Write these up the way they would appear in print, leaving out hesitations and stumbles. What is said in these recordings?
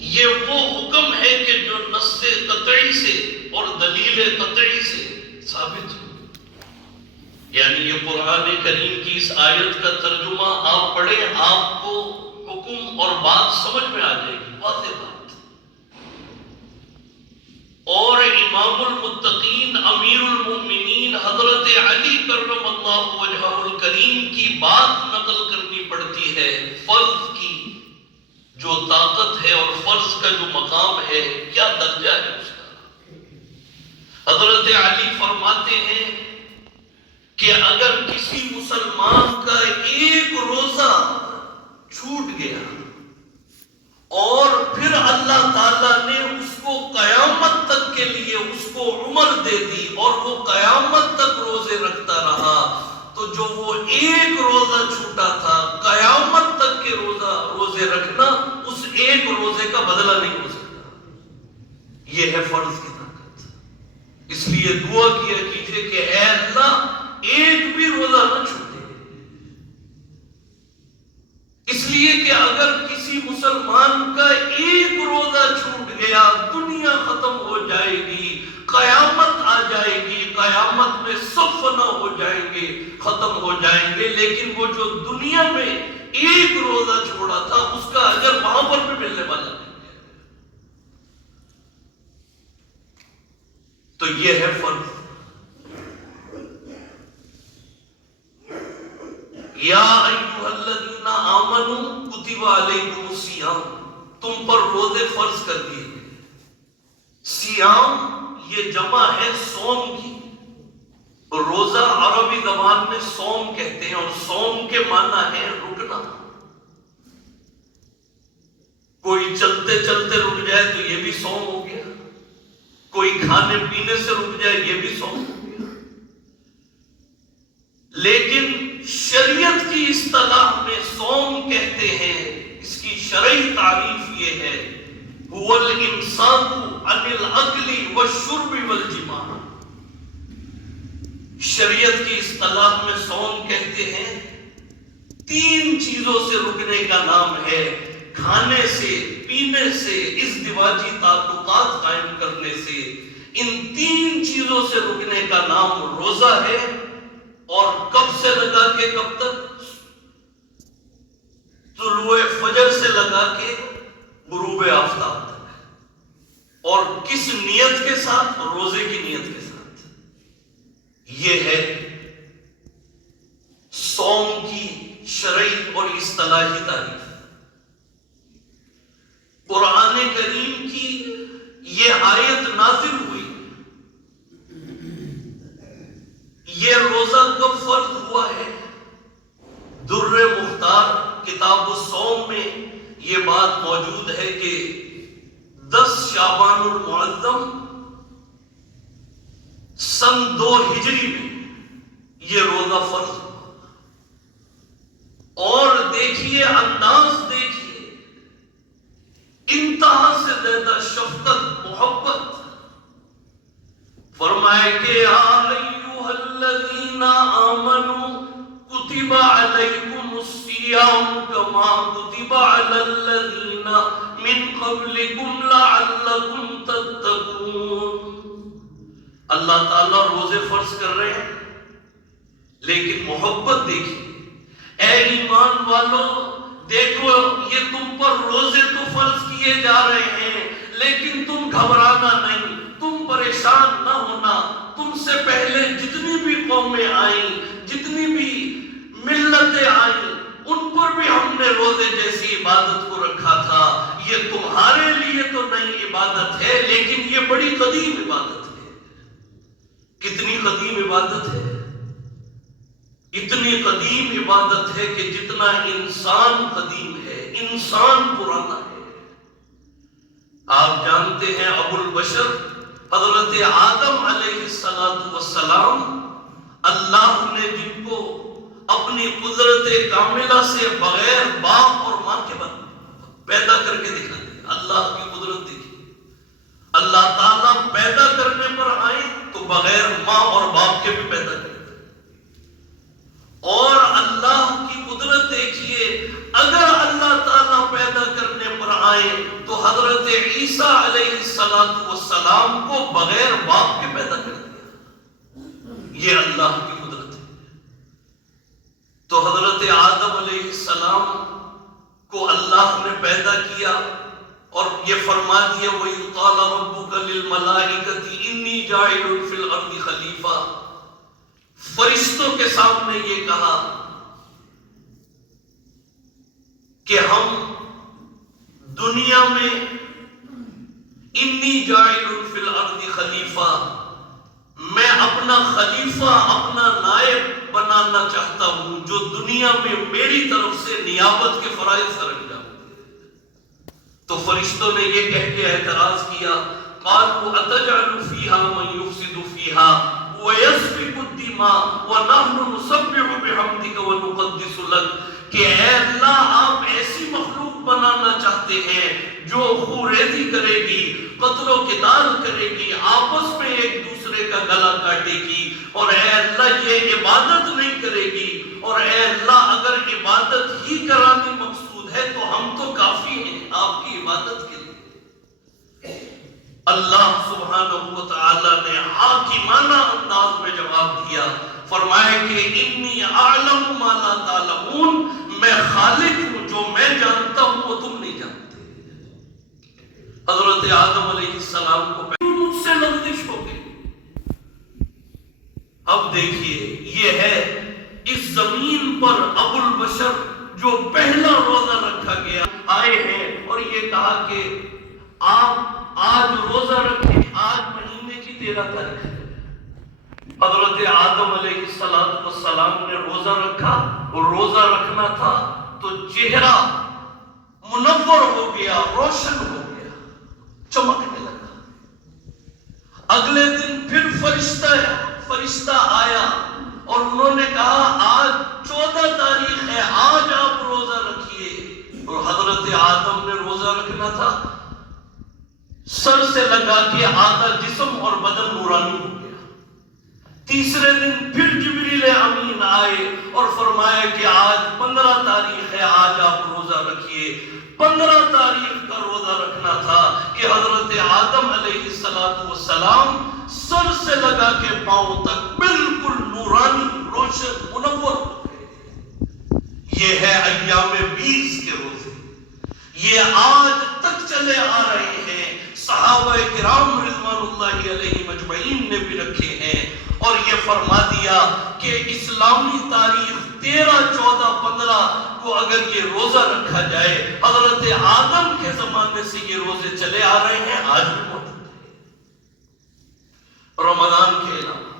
یہ وہ حکم ہے کہ جو نص قطعی سے اور دلیل قطعی سے ثابت ہو. یعنی یہ قرآن کریم کی اس آیت کا ترجمہ آپ پڑھیں، آپ کو حکم اور بات سمجھ میں آ جائے گی، واضح بات. اور امام المتقین امیر المؤمنین حضرت علی کرم اللہ وجہہ الکریم کی بات نقل کرنی پڑتی ہے. فرض کی جو طاقت ہے اور فرض کا جو مقام ہے، کیا درجہ ہے اس کا. حضرت علی فرماتے ہیں کہ اگر کسی مسلمان کا ایک روزہ چھوٹ گیا اور پھر اللہ تعالیٰ نے اس کو قیامت تک کے لیے اس کو عمر دے دی اور وہ قیامت تک روزے رکھتا رہا، تو جو وہ ایک روزہ چھوٹا تھا، قیامت تک کے روزے رکھنا اس ایک روزے کا بدلہ نہیں ہو سکتا. یہ ہے فرض کی طاقت. اس لیے دعا کیا کیجئے کہ اے اللہ ایک بھی روزہ نہ چھوٹے. اس لیے کہ اگر کسی مسلمان کا ایک روزہ چھوٹ گیا، دنیا ختم ہو جائے گی، قیامت آ جائے گی، قیامت میں سب فنا ہو جائیں گے، ختم ہو جائیں گے، لیکن وہ جو دنیا میں ایک روزہ چھوڑا تھا اس کا اجر وہاں پر بھی ملنے والا نہیں ہے. تو یہ ہے فرض. یا ایھا الذین آمنوا کتب علیکم الصیام، تم پر روزے فرض کر دیے گئے. سیام یہ جمع ہے صوم کی. روزہ عربی زبان میں صوم کہتے ہیں اور صوم کے معنی ہے رکنا. کوئی چلتے چلتے رک جائے تو یہ بھی صوم ہو گیا، کوئی کھانے پینے سے رک جائے یہ بھی صوم ہو گیا. لیکن شریعت کی اصطلاح میں صوم کہتے ہیں، اس کی شرعی تعریف یہ ہے هو الامساک عن الاکل والشرب والجماع. شریعت کی اصطلاح میں صوم کہتے ہیں تین چیزوں سے رکنے کا نام ہے: کھانے سے، پینے سے، ازدواجی تعلقات قائم کرنے سے. ان تین چیزوں سے رکنے کا نام روزہ ہے. اور کب سے لگا کے کب تک؟ طلوع فجر سے لگا کے غروب آفتاب تک. اور کس نیت کے ساتھ؟ روزے کی نیت کے ساتھ. یہ ہے صوم کی شرعی اور اصطلاحی تعریف. قرآن کریم کی یہ آیت نازل ہوئی. یہ روزہ کب فرض ہوا ہے؟ در مختار کتاب الصوم میں یہ بات موجود ہے کہ 10 شعبان المعظم سن 2 ہجری میں یہ روزہ فرض ہوا. اور دیکھیے انداز، دیکھیے انتہا سے زیادہ شفقت، محبت. فرمائے کہ ایھا الذین آمنوا کتب علیکم الصیام کما کتب علی الذین من قبلکم لعلکم تتقون. اللہ تعالیٰ روزے فرض کر رہے ہیں، لیکن محبت دیکھیے. اے ایمان والو دیکھو، یہ تم پر روزے تو فرض کیے جا رہے ہیں، لیکن تم گھبرانا نہیں، تم پریشان نہ ہونا. تم سے پہلے جتنی بھی قومیں آئیں، جتنی بھی ملتیں آئیں، ان پر بھی ہم نے روزے جیسی عبادت کو رکھا تھا. یہ تمہارے لیے تو نئی عبادت ہے، لیکن یہ بڑی قدیم عبادت ہے. کتنی قدیم عبادت ہے؟ اتنی قدیم عبادت ہے کہ جتنا انسان قدیم ہے، انسان پرانا ہے. آپ جانتے ہیں ابو البشر حضرت آدم علیہ السلام، اللہ نے جن کو اپنی قدرت کاملہ سے بغیر باپ اور ماں کے پیدا کر کے دکھا دیا. اللہ کی قدرت دیکھیے. اللہ تعالیٰ پیدا کرنے پر آئے تو بغیر ماں اور باپ کے بھی پیدا کرتے. اور اللہ کی قدرت دیکھیے، اگر اللہ تعالیٰ پیدا کرنے پر آئیں تو حضرت عیسیٰ علیہ السلام کو بغیر باپ کے پیدا کر دیا۔ یہ اللہ کی قدرت ہے۔ تو حضرت آدم علیہ السلام کو اللہ نے پیدا کیا اور یہ فرما دیا وَإِذْ قَالَ رَبُّكَ لِلْمَلَائِكَةِ إِنِّي جَاعِلٌ فِي الْأَرْضِ خَلِيفَةً، فرشتوں کے سامنے یہ کہا کہ ہم دنیا میں انی جاعل فی الارض خلیفہ، میں اپنا خلیفہ، اپنا نائب بنانا چاہتا ہوں جو دنیا میں میری طرف سے نیابت کے فرائض سر انجام دے۔ تو فرشتوں نے یہ کہہ کے اعتراض کیا قالوا اتجعل فیها من یفسد فیها وَيَسْفِكُ الدِّمَاءَ وَنَحْنُ نُسَبِّحُ بِحَمْدِكَ وَنُقَدِّسُ لَكَ، کہ اے اللہ آپ ایسی مخلوق بنانا چاہتے ہیں جو خوریزی کرے گی، قتل و قتال کرے گی، آپس میں ایک دوسرے کا گلا کاٹے گی، اور اے اللہ یہ عبادت نہیں کرے گی، اور اے اللہ اگر عبادت ہی کرانی مقصود ہے تو ہم تو کافی ہیں آپ کی عبادت کے لیے۔ اللہ سبحانہ و تعالی نے حاکمانہ انداز میں جواب دیا، فرمایا کہ انی اعلم ما لا تعلمون، میں خالق ہوں، جو میں جانتا ہوں وہ تم نہیں جانتے۔ حضرت آدم علیہ السلام کو مجھ سے لغزش ہو گئی۔ اب دیکھیے یہ ہے اس زمین پر ابو البشر جو پہلا روزہ رکھا گیا آئے ہیں اور یہ کہا کہ آپ آج روزہ رکھیں، آج مہینے کی 13 تاریخ ہے۔ حضرت آدم علیہ السلام نے روزہ رکھا، اور روزہ رکھنا تھا تو چہرہ منور ہو گیا، روشن ہو گیا، چمکنے لگا۔ اگلے دن پھر فرشتہ آیا اور انہوں نے کہا آج 14 تاریخ ہے، آج آپ روزہ رکھیے۔ اور حضرت آدم نے روزہ رکھنا تھا، سر سے لگا کے آدھا جسم اور بدن نورانی ہو گیا۔ تیسرے دن پھر جبریل امین آئے اور فرمایا کہ آج 15 تاریخ ہے، آج آپ روزہ رکھیے۔ 15 تاریخ کا روزہ رکھنا تھا کہ حضرت آدم علیہ السلام سر سے لگا کے پاؤں تک بالکل نورانی، روشن، منور ہو گئے۔ یہ ہے ایام 20 کے روزے، یہ آج تک چلے آ رہے ہیں، صحابہ کرام رضوان اللہ علیہ مجمعین نے بھی رکھے ہیں۔ اور یہ فرما دیا کہ اسلامی تاریخ 13، 14، 15 کو اگر یہ روزہ رکھا جائے، حضرت آدم کے زمانے سے یہ روزے چلے آ رہے ہیں، آج بھی موجود ہیں رمضان کے علاوہ۔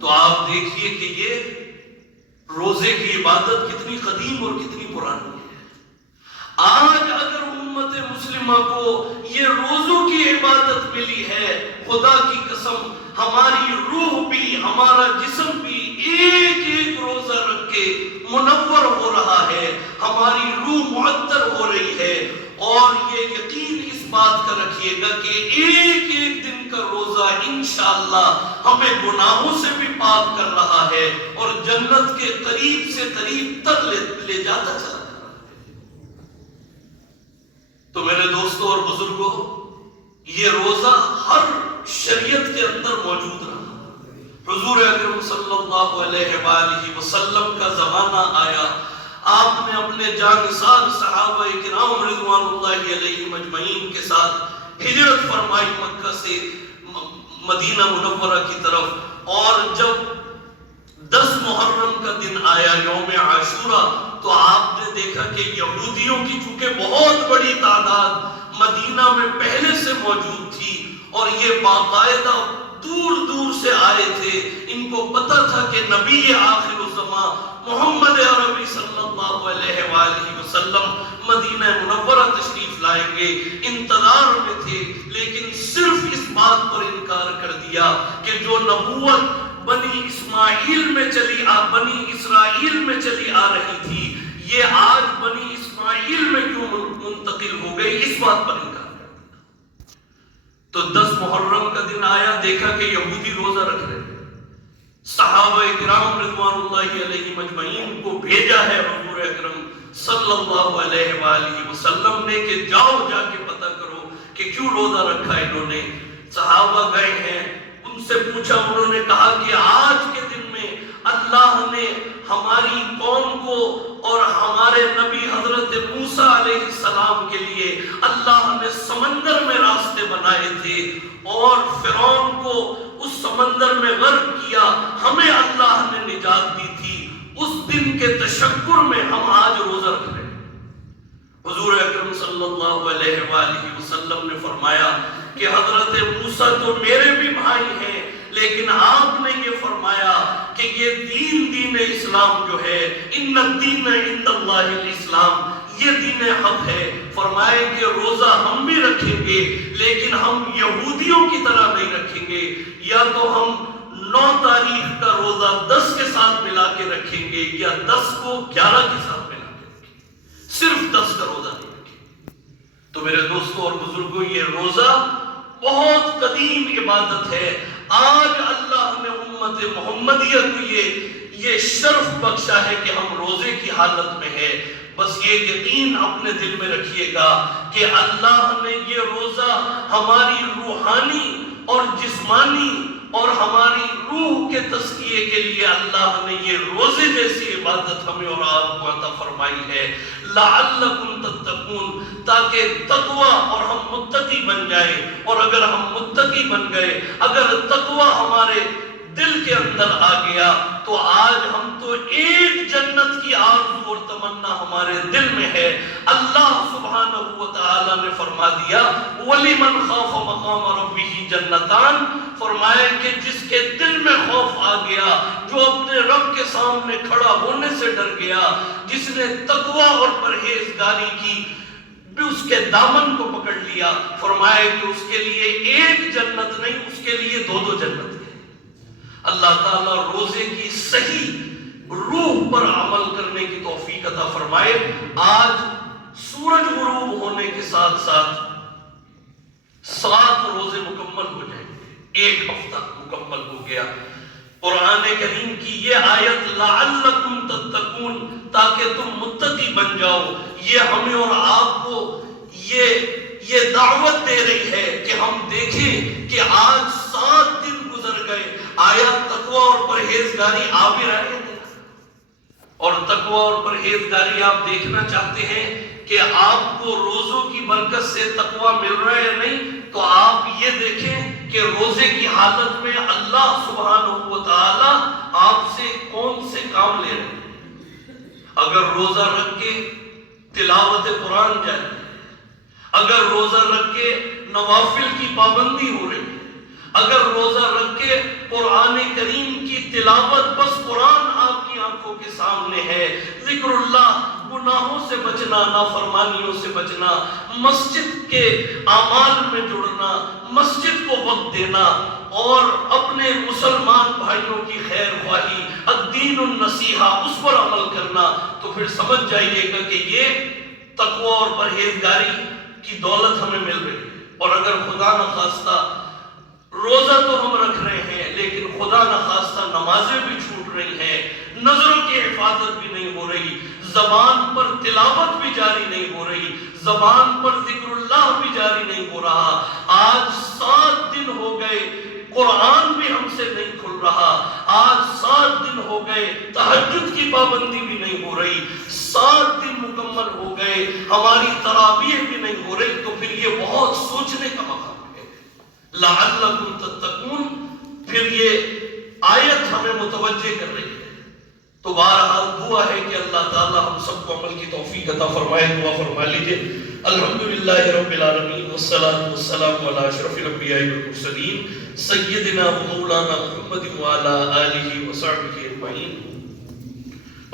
تو آپ دیکھیے کہ یہ روزے کی عبادت کتنی قدیم اور کتنی پرانی ہے۔ آج اگر امت مسلمہ کو یہ روزوں کی عبادت ملی ہے، خدا کی قسم ہماری روح بھی، ہمارا جسم بھی ایک ایک روزہ رکھ کے منور ہو رہا ہے، ہماری روح معطر ہو رہی ہے۔ اور یہ یقین اس بات کا رکھیے گا کہ ایک ایک دن کا روزہ انشاءاللہ ہمیں گناہوں سے بھی پاک کر رہا ہے اور جنت کے قریب سے قریب تک لے جاتا چلا۔ تو میرے دوستوں اور بزرگوں، یہ روزہ ہر شریعت کے اندر موجود رہا۔ حضور اکرم صلی اللہ علیہ وآلہ وسلم کا زمانہ آیا، آپ نے اپنے جانثال صحابہ کرام رضوان اللہ علیہ مجمعین کے ساتھ ہجرت فرمائی مکہ سے مدینہ منورہ کی طرف۔ اور جب 10 محرم کا دن آیا، یوم عاشورہ، تو آپ نے دیکھا کہ یہودیوں کی چونکہ بہت بڑی تعداد مدینہ میں پہلے سے موجود تھی اور یہ باقاعدہ دور دور سے آئے تھے، ان کو پتہ تھا کہ نبی آخر الزمان محمد عربی صلی اللہ علیہ وآلہ وسلم مدینہ منورہ تشریف لائیں گے، انتظار میں تھے، لیکن صرف اس بات پر انکار کر دیا کہ جو نبوت بنی اسماعیل میں بنی اسرائیل میں چلی آ رہی تھی، یہ آج بنی اسماعیل میں کیوں منتقل ہو گئی، اس بات پر انکار کر دیا۔ تو 10 محرم کا دن آیا، دیکھا کہ یہودی روزہ رکھ رہے ہیں، صحابہ کرام رضوان اللہ علیہ مجمعین کو بھیجا ہے حضور اکرم صلی اللہ علیہ وآلہ وسلم نے کہ جاؤ جا کے پتہ کرو کہ کیوں روزہ رکھا انہوں نے۔ صحابہ گئے ہیں، ان سے پوچھا، انہوں نے کہا کہ آج کے دن میں اللہ نے ہماری قوم کو اور ہمارے نبی حضرت موسیٰ علیہ السلام کے لیے اللہ نے سمندر میں راستے بنائے تھے اور فرعون کو اس سمندر میں غرق کیا، ہمیں اللہ نے نجات دی تھی، اس دن کے تشکر میں ہم آج روزہ رکھ رہے ہیں۔ حضور اکرم صلی اللہ علیہ وآلہ وسلم نے فرمایا کہ حضرت موسیٰ تو میرے بھی بھائی ہیں، لیکن آپ نے یہ فرمایا کہ یہ دین اسلام جو ہے، ان الدین عند اللہ الاسلام، یہ دین حق ہے۔ فرمائے کہ روزہ ہم بھی رکھیں گے، لیکن ہم یہودیوں کی طرح نہیں رکھیں گے، یا تو ہم 9 تاریخ کا روزہ 10 کے ساتھ ملا کے رکھیں گے، یا 10 کو 11 کے ساتھ ملا کے رکھیں گے، صرف 10 کا روزہ نہیں رکھیں گے۔ تو میرے دوستوں اور بزرگوں، یہ روزہ بہت قدیم عبادت ہے۔ آج اللہ نے امت محمدیہ کو یہ شرف بخشا ہے کہ ہم روزے کی حالت میں ہے۔ بس یہ یقین اپنے دل میں رکھیے گا کہ اللہ نے یہ روزہ ہماری روحانی اور جسمانی اور ہماری روح کے تزکیے کے لیے اللہ نے یہ روزے جیسی عبادت ہمیں اور آپ کو عطا فرمائی ہے، لعلکم تتقون، تاکہ تقوی اور ہم متقی بن جائیں۔ اور اگر ہم متقی بن گئے، اگر تقوی ہمارے دل کے اندر آ گیا، تو آج ہم تو ایک جنت کی آرزو اور تمنا ہمارے دل میں ہے۔ اللہ سبحانہ وتعالی نے فرما دیا وَلِمَنْ خَافَ مَقَامَ رَبِّهِ جَنَّتَانِ، فرمائے کہ جس کے دل میں خوف آ گیا، جو اپنے رب کے سامنے کھڑا ہونے سے ڈر گیا، جس نے تقوی اور پرہیزگاری کی، بھی اس کے دامن کو پکڑ لیا، فرمائے کہ اس کے لیے ایک جنت نہیں، اس کے لیے 2 جنت ہے۔ اللہ تعالیٰ روزے کی صحیح روح پر عمل کرنے کی توفیق عطا فرمائے۔ آج سورج غروب ہونے کے ساتھ ساتھ 7 روزے مکمل ہو جائیں گے، 1 ہفتہ مکمل ہو گیا۔ قرآن کریم کی یہ آیت لعلکم تتقون، تاکہ تم متقی بن جاؤ، یہ ہمیں اور آپ کو یہ دعوت دے رہی ہے کہ ہم دیکھیں کہ آج 7 دن گزر گئے، آیا تقوی اور پرہیزگاری آ بھی رہے ہیں؟ اور تقوی اور پرہیزگاری آپ دیکھنا چاہتے ہیں کہ آپ کو روزوں کی برکت سے تقوی مل رہا ہے یا نہیں، تو آپ یہ دیکھیں کہ روزے کی حالت میں اللہ سبحانہ وتعالی آپ سے کون سے کام لے رہے ہیں۔ اگر روزہ رکھ کے تلاوت قرآن جائے، اگر روزہ رکھ کے نوافل کی پابندی ہو رہی ہے، اگر روزہ رکھ کے قرآن کریم کی تلاوت، بس قرآن آپ کی آنکھوں کے سامنے ہے، ذکر اللہ، گناہوں سے بچنا، نافرمانیوں سے بچنا، مسجد کے اعمال میں جڑنا، مسجد کو وقت دینا اور اپنے مسلمان بھائیوں کی خیر خواہی، الدین النصیحہ، اس پر عمل کرنا، تو پھر سمجھ جائیے گا کہ یہ تقوی اور پرہیزگاری کی دولت ہمیں مل رہی ہے۔ اور اگر خدا نخواستہ روزہ تو ہم رکھ رہے ہیں، لیکن خدا نخواستہ نمازیں بھی چھوٹ رہی ہیں، نظروں کی حفاظت بھی نہیں ہو رہی، زبان پر تلاوت بھی جاری نہیں ہو رہی، زبان پر ذکر اللہ بھی جاری نہیں ہو رہا، آج 7 دن ہو گئے قرآن بھی ہم سے نہیں کھل رہا، آج 7 دن ہو گئے تہجد کی پابندی بھی نہیں ہو رہی، 7 دن مکمل ہو گئے ہماری تراویح بھی نہیں ہو رہی، تو پھر یہ بہت سوچنے کا مقام ہے۔ لعلکم تتقون، پھر یہ آیت ہمیں متوجہ کر رہی ہے۔ تو بہرحال دعا ہے کہ اللہ تعالی ہم سب کو عمل کی توفیق عطا فرمائے۔ دعا فرما لیجئے۔ الحمدللہ رب العالمین والصلاة والسلام علی اشرف الانبیاء والمرسلین سیدنا و مولانا محمد وعلی آلہ وصحبہ اجمعین۔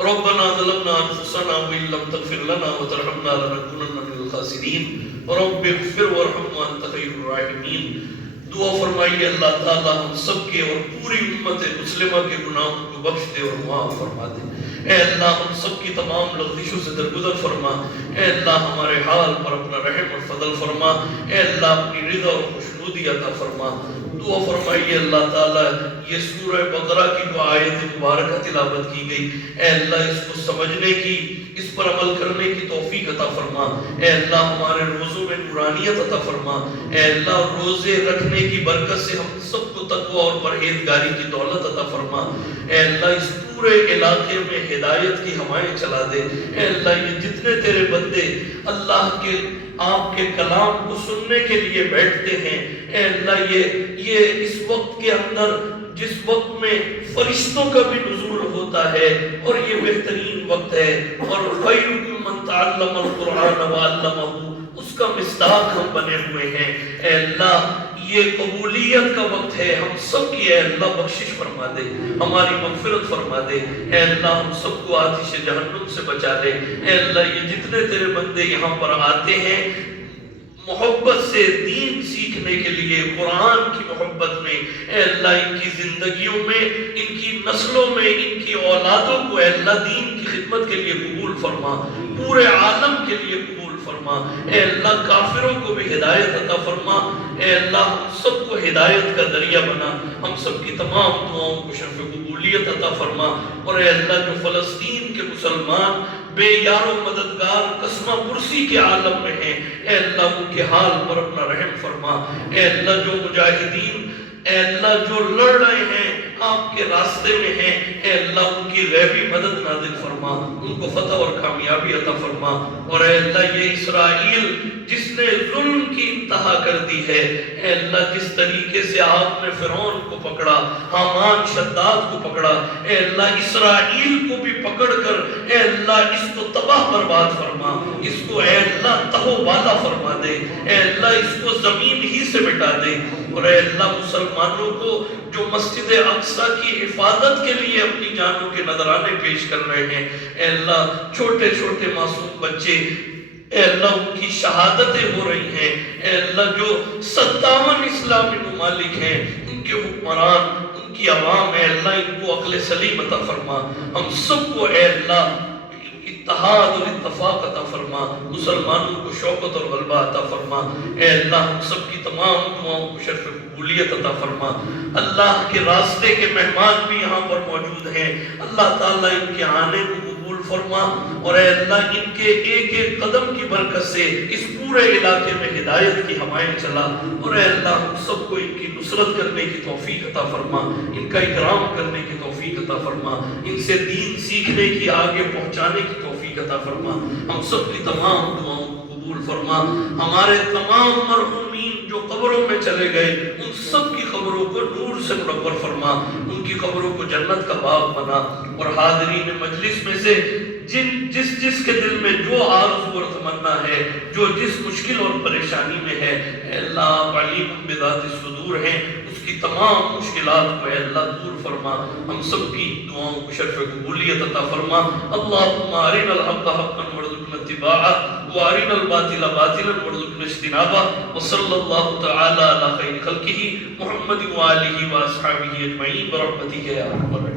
ربنا ظلمنا انفسنا وان لم تغفر لنا وترحمنا لنكونن من الخاسرین رب اغفر وارحم وانت خیر الراحمین۔ دعا فرمائیے اللہ تعالی ہم سب کے اور پوری امت مسلمہ کے گناہوں کو بخش دے اور معاف فرما دے۔ اے اللہ ہم سب کی تمام لغزشوں سے درگزر فرما۔ اے اللہ ہمارے حال پر اپنا رحم اور فضل فرما۔ اے اللہ اپنی رضا اور خوشنودی عطا فرما۔ دعا فرمائیے اللہ تعالیٰ یہ سورہ بقرہ کی جو آیت مبارکہ تلاوت کی گئی، اے اللہ اس کو سمجھنے کی، اس پر عمل کرنے کی توفیق عطا فرما۔ اے اللہ ہمارے روزوں میں نورانیت عطا فرما۔ اے اللہ روزے رکھنے کی برکت سے ہم سب کو تقوی اور پرہیزگاری کی دولت عطا فرما۔ اے اللہ اس پورے علاقے میں ہدایت کی ہوائیں چلا دے۔ اے اللہ یہ جتنے تیرے بندے اللہ کے آپ کے کلام کو سننے کے لیے بیٹھتے ہیں، اے اللہ یہ اس وقت کے اندر جس وقت میں فرشتوں کا بھی نزول ہوتا ہے اور یہ بہترین وقت ہے، اور خیرکم من تعلم القرآن وعلمہ، اس کا مصداق ہم بنے ہوئے ہیں۔ اے اللہ یہ قبولیت کا وقت ہے، ہم سب کی اے اللہ بخشش فرما دے، ہماری مغفرت فرما دے۔ اے اللہ ہم سب کو آتش جہنم سے بچا لے۔ اے اللہ یہ جتنے تیرے بندے یہاں پر آتے ہیں محبت سے دین سیکھنے کے لیے، قرآن کی محبت میں، اے اللہ ان کی زندگیوں میں، ان کی نسلوں میں، ان کی اولادوں کو اے اللہ دین کی خدمت کے لیے قبول فرما، پورے عالم کے لیے قبول فرما۔ اے اللہ کافروں کو بھی ہدایت عطا فرما۔ اے اللہ ہم سب کو ہدایت کا ذریعہ بنا، ہم سب کی تمام دعاؤں کو شرف قبولیت عطا فرما۔ اور اے اللہ جو فلسطین کے مسلمان بے یار و مددگار قسمہ پرسی کے عالم میں ہیں، اے اللہ ان کے حال پر اپنا رحم فرما۔ اے اللہ جو مجاہدین اے اللہ جو لڑ رہے ہیں آپ کے راستے میں ہیں، اے اللہ ان کی غیبی مدد نازل فرما، ان کو فتح اور کامیابی عطا فرما۔ اور اے اللہ یہ اسرائیل جس نے ظلم کی انتہا کر دی ہے، اے اللہ جس طریقے سے آپ نے فرعون کو پکڑا، حامان شداد کو پکڑا، اے اللہ اسرائیل کو بھی پکڑ کر اے اللہ اس کو تباہ برباد فرما، اس کو اے اللہ تہو بالا فرما دے، اے اللہ اس کو زمین ہی سے مٹا دے۔ اور اے اللہ مسلمانوں کو جو مسجد اقصی کی حفاظت کے لیے اپنی جانوں کے نذرانے پیش کر رہے ہیں، اے اللہ چھوٹے چھوٹے معصوم بچے اے اللہ ان کی شہادتیں ہو رہی ہیں، اے اللہ جو 57 اسلامی ممالک ہیں ان کے حکمران، ان کی عوام، اے اللہ ان کو عقل سلیم عطا فرما۔ ہم سب کو اے اللہ اتحاد اور اتفاق عطا فرما، مسلمانوں کو شوکت اور غلبہ عطا فرما۔ اے اللہ ہم سب کی تمام دعاؤں کو شرف قبولیت عطا فرما۔ اللہ کے راستے کے مہمان بھی یہاں پر موجود ہیں، اللہ تعالیٰ ان کے آنے کو قبول فرما، اور اے اللہ ان کے ایک ایک قدم کی برکت سے اس پورے علاقے میں ہدایت کی ہوائیں چلا، اور اے اللہ ہم سب کو ان کی نصرت کرنے کی توفیق عطا فرما، ان کا اکرام کرنے کی توفیق عطا فرما، ان سے دین سیکھنے کی آگے پہنچانے کی توفیق عطا فرما۔ ہم سب کی تمام دعاؤں کو قبول فرما۔ ہمارے تمام مرحومین جو قبروں میں چلے گئے ان سب کی قبروں کو نور سے منور فرما، ان کی قبروں کو جنت کا باغ بنا، اور حاضرین مجلس میں سے جس کے دل میں جو آرزو اور تمنا ہے، جو جس مشکل اور پریشانی میں ہے، اے اللہ آپ علیم بذات الصدور ہیں، اس کی تمام مشکلات کو اے اللہ دور فرما۔ ہم سب کی دعاؤں کو شرف قبولیت عطا فرما۔ اللہم ارنا الحق حقا وارزقنا اتباعہ وارنا الباطل باطلا وارزقنا اجتنابہ، وصلی اللہ تعالی علی خیر خلقہ محمد وآلہ واصحابہ اجمعین برحمتہ یا ارحم الراحمین۔